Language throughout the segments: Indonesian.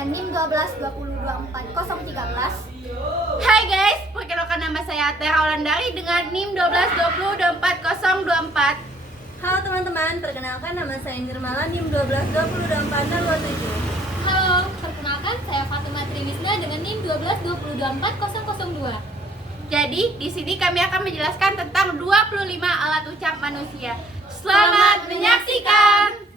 dengan NIM 122024013. Hai guys, perkenalkan nama saya Tera Wulandari dengan NIM 122024024. Halo teman-teman, perkenalkan nama saya Nirmala NIM 122024027. Halo, perkenalkan saya Fatima Triwisna dengan NIM 122402002. Jadi, di sini kami akan menjelaskan tentang 25 alat ucap manusia. Selamat menyaksikan.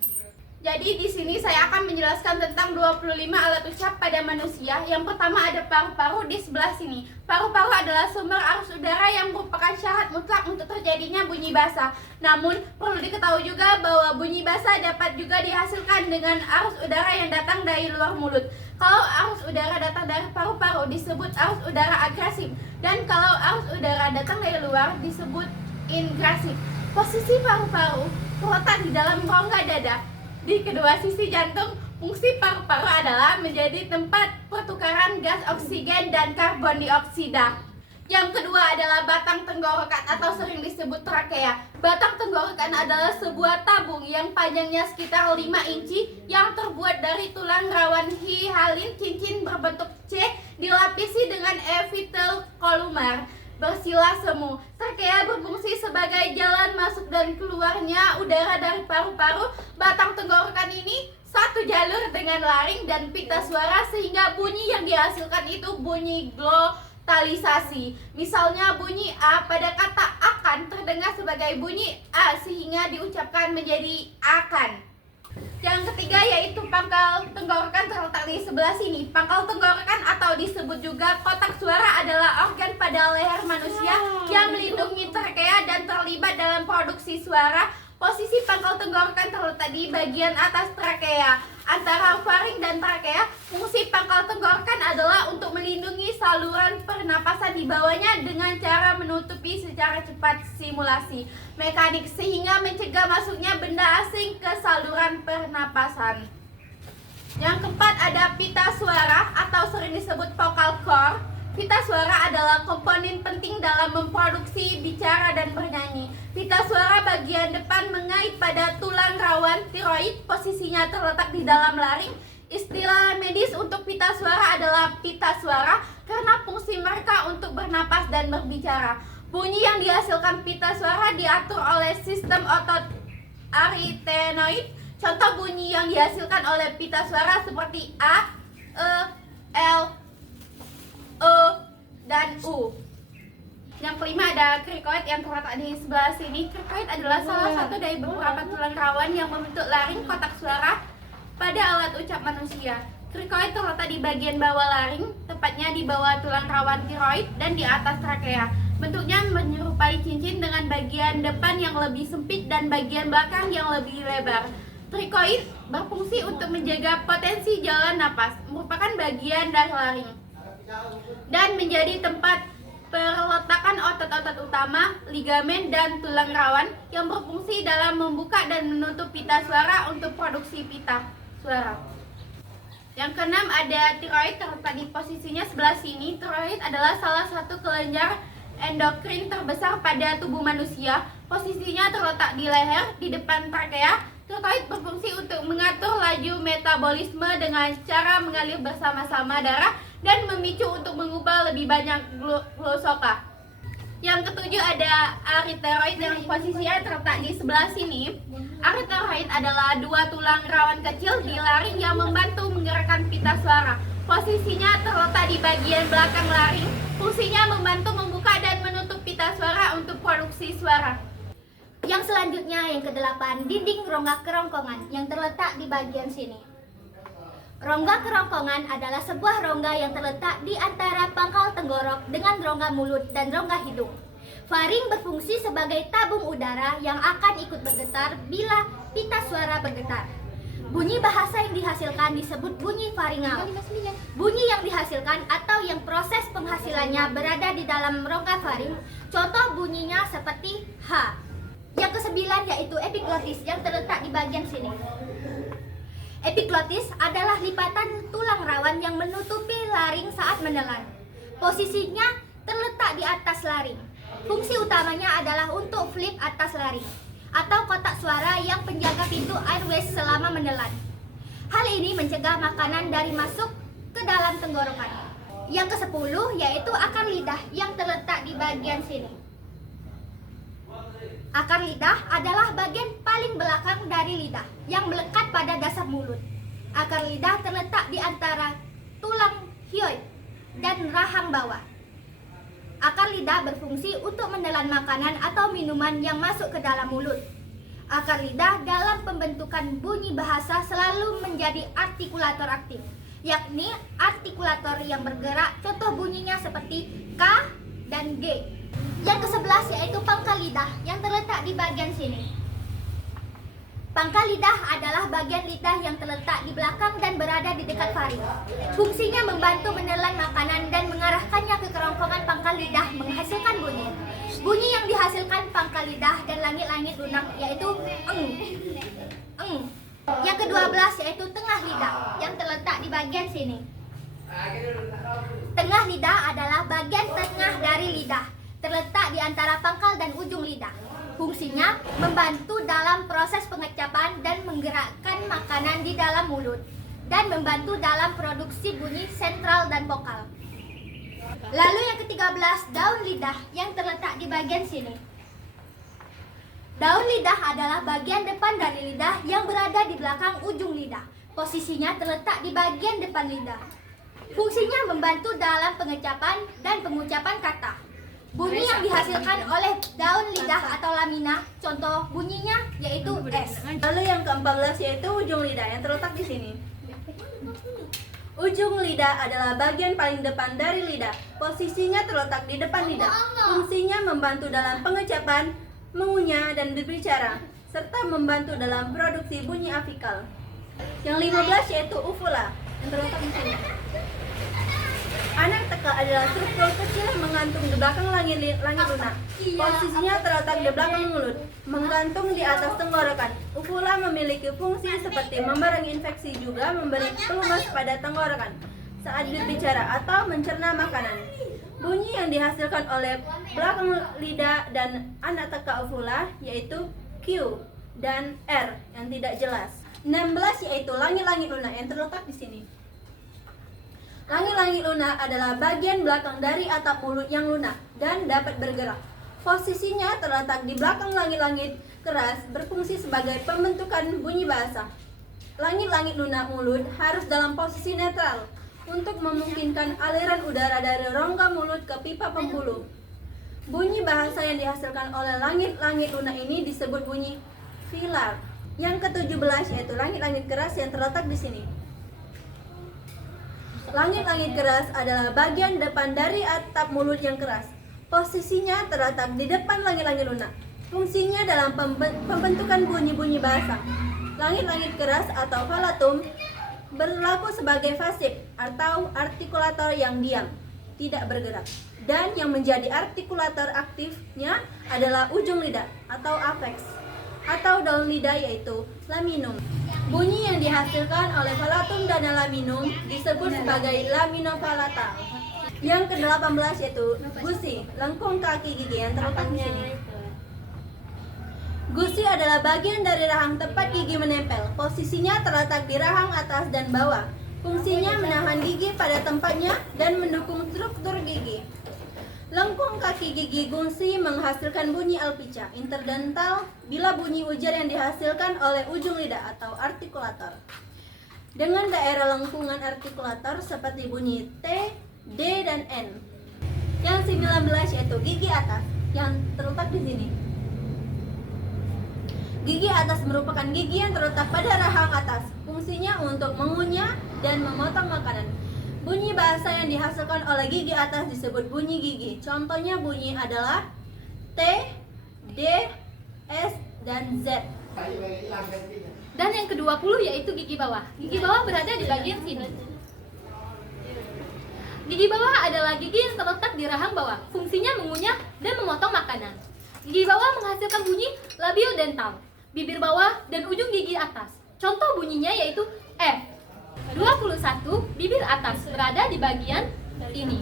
Jadi, di sini saya akan menjelaskan tentang 25 alat ucap pada manusia. Yang pertama ada paru-paru di sebelah sini. Paru-paru adalah sumber arus udara yang merupakan syarat mutlak untuk terjadinya bunyi basa. Namun, perlu diketahui juga bahwa bunyi basa dapat juga dihasilkan dengan arus udara yang datang dari luar mulut. Kalau arus udara datang dari paru-paru disebut arus udara agresif, dan kalau arus udara datang dari luar disebut ingresif. Posisi paru-paru terletak di dalam rongga dada. Di kedua sisi jantung, fungsi paru-paru adalah menjadi tempat pertukaran gas oksigen dan karbon dioksida. Yang kedua adalah batang tenggorokan atau sering disebut trakea. Batang tenggorokan adalah sebuah tabung yang panjangnya sekitar 5 inci yang terbuat dari tulang rawan hialin cincin berbentuk C dilapisi dengan epitel kolumer bersila semu. Trakea berfungsi sebagai jalan masuk dan keluarnya udara dari paru-paru. Batang tenggorokan ini satu jalur dengan laring dan pita suara sehingga bunyi yang dihasilkan itu bunyi glotalisasi. Misalnya bunyi A pada kata akan terdengar sebagai bunyi A sehingga diucapkan menjadi akan. Yang ketiga yaitu pangkal tenggorokan terletak di sebelah sini. Pangkal tenggorokan atau disebut juga kotak suara adalah organ pada leher manusia yang melindungi trakea dan terlibat dalam produksi suara. Posisi pangkal tenggorokan terletak di bagian atas trakea. Antara faring dan trakea, fungsi pangkal tenggorokan adalah untuk melindungi saluran pernapasan di bawahnya dengan cara menutupi secara cepat simulasi mekanik sehingga mencegah masuknya benda asing ke saluran pernapasan. Yang keempat ada pita suara atau sering disebut vocal cord. Pita suara adalah komponen penting dalam memproduksi bicara dan bernyanyi. Pita suara bagian depan mengait pada tulang rawan tiroid, posisinya terletak di dalam laring. Istilah medis untuk pita suara adalah pita suara karena fungsi mereka untuk bernapas dan berbicara. Bunyi yang dihasilkan pita suara diatur oleh sistem otot arytenoid. Contoh bunyi yang dihasilkan oleh pita suara seperti A, E, L, E, dan U. Yang kelima ada krikoid yang terletak di sebelah sini. Krikoid adalah salah satu dari beberapa tulang rawan yang membentuk laring kotak suara pada alat ucap manusia. Krikoid terletak di bagian bawah laring, tepatnya di bawah tulang rawan tiroid dan di atas trakea. Bentuknya menyerupai cincin dengan bagian depan yang lebih sempit dan bagian belakang yang lebih lebar. Krikoid berfungsi untuk menjaga potensi jalan napas, merupakan bagian dari laring, dan menjadi tempat perletakan otot-otot utama, ligamen, dan tulang rawan yang berfungsi dalam membuka dan menutup pita suara untuk produksi pita suara. Yang keenam ada tiroid terletak di posisinya sebelah sini. Tiroid adalah salah satu kelenjar endokrin terbesar pada tubuh manusia. Posisinya terletak di leher, di depan trakea. Tiroid berfungsi untuk mengatur laju metabolisme dengan cara mengalir bersama-sama darah dan memicu untuk mengubah lebih banyak glukosa. Yang ketujuh ada arteroid yang posisinya terletak di sebelah sini. Arteroid adalah dua tulang rawan kecil di laring yang membantu menggerakkan pita suara. Posisinya terletak di bagian belakang laring. Fungsinya membantu membuka dan menutup pita suara untuk produksi suara. Yang selanjutnya yang kedelapan, dinding rongga kerongkongan yang terletak di bagian sini. Rongga kerongkongan adalah sebuah rongga yang terletak di antara pangkal tenggorok dengan rongga mulut dan rongga hidung. Faring berfungsi sebagai tabung udara yang akan ikut bergetar bila pita suara bergetar. Bunyi bahasa yang dihasilkan disebut bunyi faringal. Bunyi yang dihasilkan atau yang proses penghasilannya berada di dalam rongga faring. Contoh bunyinya seperti H. Yang kesembilan yaitu epiglotis yang terletak di bagian sini. Epiglotis adalah lipatan tulang rawan yang menutupi laring saat menelan. Posisinya terletak di atas laring. Fungsi utamanya adalah untuk flip atas laring atau kotak suara yang penjaga pintu airways selama menelan. Hal ini mencegah makanan dari masuk ke dalam tenggorokan. Yang ke-10 yaitu akar lidah yang terletak di bagian sini. Akar lidah adalah bagian paling belakang dari lidah yang melekat pada dasar mulut. Akar lidah terletak di antara tulang hyoid dan rahang bawah. Akar lidah berfungsi untuk menelan makanan atau minuman yang masuk ke dalam mulut. Akar lidah dalam pembentukan bunyi bahasa selalu menjadi artikulator aktif, yakni artikulator yang bergerak. Contoh bunyinya seperti K dan G. Yang ke-11 yaitu pangkal lidah yang terletak di bagian sini. Pangkal lidah adalah bagian lidah yang terletak di belakang dan berada di dekat faring. Fungsinya membantu menelan makanan dan mengarahkannya ke kerongkongan pangkal lidah menghasilkan bunyi. Bunyi yang dihasilkan pangkal lidah dan langit-langit lunak yaitu eng. Yang ke-12 yaitu tengah lidah yang terletak di bagian sini. Tengah lidah adalah bagian tengah dari lidah, terletak di antara pangkal dan ujung lidah. Fungsinya membantu dalam proses pengecapan dan menggerakkan makanan di dalam mulut dan membantu dalam produksi bunyi sentral dan vokal. Lalu yang ke-13, daun lidah yang terletak di bagian sini. Daun lidah adalah bagian depan dari lidah yang berada di belakang ujung lidah. Posisinya terletak di bagian depan lidah. Fungsinya membantu dalam pengecapan dan pengucapan kata. Bunyi yang dihasilkan oleh daun lidah atau lamina, contoh bunyinya yaitu S. Lalu yang ke-14 yaitu ujung lidah yang terletak di sini. Ujung lidah adalah bagian paling depan dari lidah. Posisinya terletak di depan lidah. Fungsinya membantu dalam pengecapan, mengunyah dan berbicara, serta membantu dalam produksi bunyi afikal. Yang 15 yaitu uvula yang terletak di sini. Anak teka adalah struktur kecil yang menggantung di belakang langit lunak. Posisinya terletak di belakang mulut, menggantung di atas tenggorokan. Uvula memiliki fungsi seperti membarengi infeksi, juga memberi pelumas pada tenggorokan saat berbicara atau mencerna makanan. Bunyi yang dihasilkan oleh belakang lidah dan anak teka uvula yaitu Q dan R yang tidak jelas. 16 yaitu langit-langit lunak yang terletak di sini. Langit-langit lunak adalah bagian belakang dari atap mulut yang lunak dan dapat bergerak. Posisinya terletak di belakang langit-langit keras, berfungsi sebagai pembentukan bunyi bahasa. Langit-langit lunak mulut harus dalam posisi netral untuk memungkinkan aliran udara dari rongga mulut ke pipa pembuluh. Bunyi bahasa yang dihasilkan oleh langit-langit lunak ini disebut bunyi filar. Yang ke-17 yaitu langit-langit keras yang terletak di sini. Langit-langit keras adalah bagian depan dari atap mulut yang keras. Posisinya terletak di depan langit-langit lunak. Fungsinya dalam pembentukan bunyi-bunyi bahasa. Langit-langit keras atau palatum berlaku sebagai fasib atau artikulator yang diam, tidak bergerak. Dan yang menjadi artikulator aktifnya adalah ujung lidah atau apex atau daun lidah yaitu laminum. Bunyi yang dihasilkan oleh palatum dan laminum disebut sebagai laminopalatal. Yang ke-18 yaitu gusi, lengkung kaki gigi yang terletak di sini. Gusi adalah bagian dari rahang tempat gigi menempel. Posisinya terletak di rahang atas dan bawah. Fungsinya menahan gigi pada tempatnya dan mendukung struktur gigi. Lengkung kaki gigi gusi menghasilkan bunyi alpica interdental bila bunyi ujar yang dihasilkan oleh ujung lidah atau artikulator. Dengan daerah lengkungan artikulator seperti bunyi T, D, dan N. Yang 19 yaitu gigi atas yang terletak di sini. Gigi atas merupakan gigi yang terletak pada rahang atas. Fungsinya untuk mengunyah dan memotong makanan. Bunyi bahasa yang dihasilkan oleh gigi atas disebut bunyi gigi. Contohnya bunyi adalah T, D, S, dan Z. Dan yang ke-20 yaitu gigi bawah. Gigi bawah berada di bagian sini. Gigi bawah adalah gigi yang terletak di rahang bawah. Fungsinya mengunyah dan memotong makanan. Gigi bawah menghasilkan bunyi labiodental, bibir bawah dan ujung gigi atas. Contoh bunyinya yaitu F. 21, bibir atas berada di bagian ini.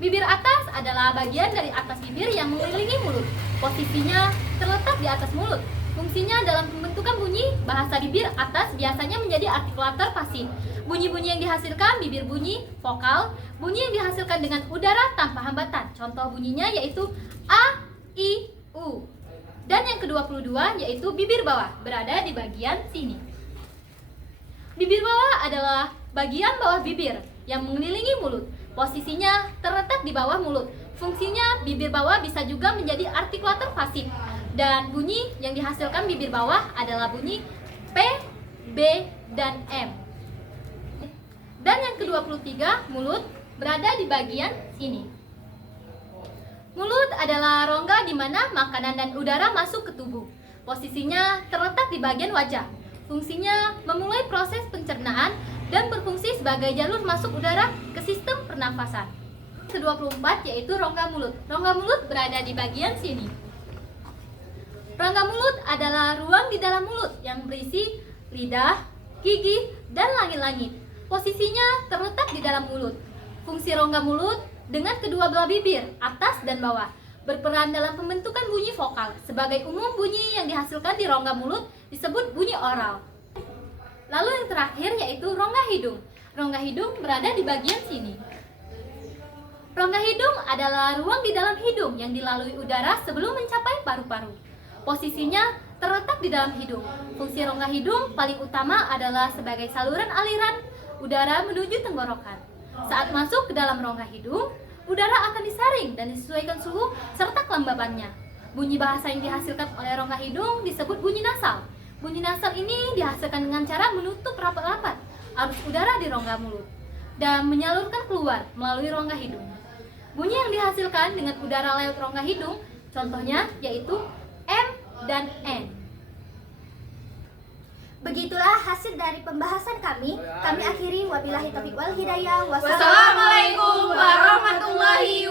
Bibir atas adalah bagian dari atas bibir yang mengelilingi mulut. Posisinya terletak di atas mulut. Fungsinya dalam pembentukan bunyi, bahasa bibir atas biasanya menjadi artikulator pasif. Bunyi-bunyi yang dihasilkan bibir bunyi, vokal, bunyi yang dihasilkan dengan udara tanpa hambatan. Contoh bunyinya yaitu A, I, U. Dan yang ke-22 yaitu bibir bawah, berada di bagian sini. Bibir bawah adalah bagian bawah bibir yang mengelilingi mulut. Posisinya terletak di bawah mulut. Fungsinya bibir bawah bisa juga menjadi artikulator pasif. Dan bunyi yang dihasilkan bibir bawah adalah bunyi P, B, dan M. Dan yang ke-23, mulut, berada di bagian sini. Mulut adalah rongga di mana makanan dan udara masuk ke tubuh. Posisinya terletak di bagian wajah. Fungsinya memulai proses pencernaan dan berfungsi sebagai jalur masuk udara ke sistem pernafasan. Ke-24 yaitu rongga mulut. Rongga mulut berada di bagian sini. Rongga mulut adalah ruang di dalam mulut yang berisi lidah, gigi, dan langit-langit. Posisinya terletak di dalam mulut. Fungsi rongga mulut dengan kedua belah bibir, atas dan bawah, berperan dalam pembentukan bunyi vokal. Sebagai umum, bunyi yang dihasilkan di rongga mulut disebut bunyi oral. Lalu yang terakhir yaitu rongga hidung. Rongga hidung berada di bagian sini. Rongga hidung adalah ruang di dalam hidung yang dilalui udara sebelum mencapai paru-paru. Posisinya terletak di dalam hidung. Fungsi rongga hidung paling utama adalah sebagai saluran aliran udara menuju tenggorokan. Saat masuk ke dalam rongga hidung, udara akan disaring dan disesuaikan suhu serta kelembabannya. Bunyi bahasa yang dihasilkan oleh rongga hidung disebut bunyi nasal. Bunyi nasal ini dihasilkan dengan cara menutup rapat-rapat arus udara di rongga mulut dan menyalurkan keluar melalui rongga hidung. Bunyi yang dihasilkan dengan udara lewat rongga hidung contohnya yaitu M dan N. Begitulah hasil dari pembahasan kami. Kami akhiri wabillahi taufiq wal hidayah. Wassalamualaikum warahmatullahi